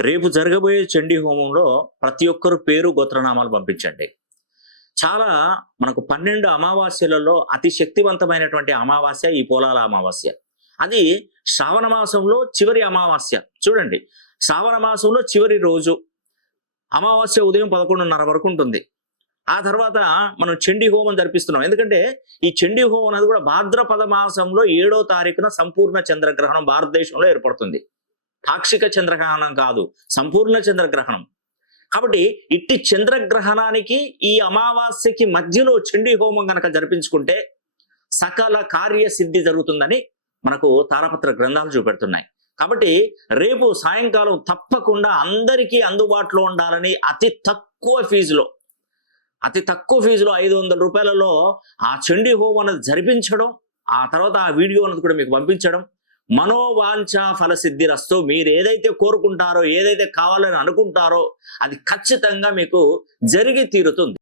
రేపు జరగబోయే చండీ హోమంలో ప్రతి ఒక్కరు పేరు గోత్రనామాలు పంపించండి. చాలా మనకు 12 అమావాస్యలలో అతి శక్తివంతమైనటువంటి అమావాస్య ఈ పోలాల అమావాస్య. అది శ్రావణ మాసంలో చివరి అమావాస్య. చూడండి, శ్రావణ మాసంలో చివరి రోజు అమావాస్య ఉదయం 11:30 వరకు ఉంటుంది. ఆ తర్వాత మనం చండీ హోమం జరిపిస్తున్నాం. ఎందుకంటే ఈ చండీ హోమం అనేది కూడా భాద్రపద మాసంలో 7వ తారీఖున సంపూర్ణ చంద్రగ్రహణం భారతదేశంలో ఏర్పడుతుంది. పాక్షిక చంద్రగ్రహణం కాదు, సంపూర్ణ చంద్రగ్రహణం. కాబట్టి ఇట్టి చంద్రగ్రహణానికి ఈ అమావాస్యకి మధ్యలో చండీ హోమం గనక జరిపించుకుంటే సకల కార్యసిద్ధి జరుగుతుందని మనకు తారపత్ర గ్రంథాలు చూపెడుతున్నాయి. కాబట్టి రేపు సాయంకాలం తప్పకుండా అందరికీ అందుబాటులో ఉండాలని అతి తక్కువ ఫీజులో 500 రూపాయలలో ఆ చండీ హోమం అనేది జరిపించడం, ఆ తర్వాత ఆ వీడియో అనేది కూడా మీకు పంపించడం. మనోవాంఛ ఫలసిద్ధిరస్తు. మీరు ఏదైతే కోరుకుంటారో, ఏదైతే కావాలని అనుకుంటారో అది ఖచ్చితంగా మీకు జరిగి తీరుతుంది.